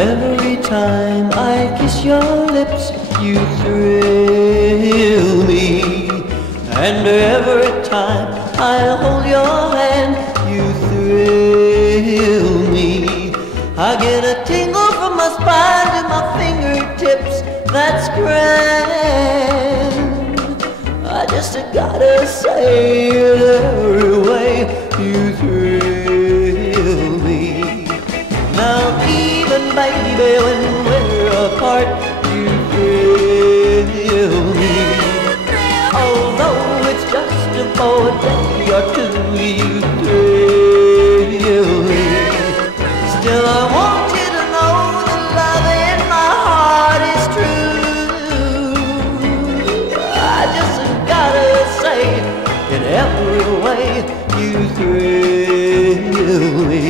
Every time I kiss your lips, you thrill me. And every time I hold your hand, you thrill me. I get a tingle from my spine to my fingertips, that's grand. I just gotta say it every way, you thrill me. Now even baby when we're apart, you thrill me. Although it's just for a day or two, you thrill me. Still I want you to know the love in my heart is true. I just gotta say in every way, you thrill me.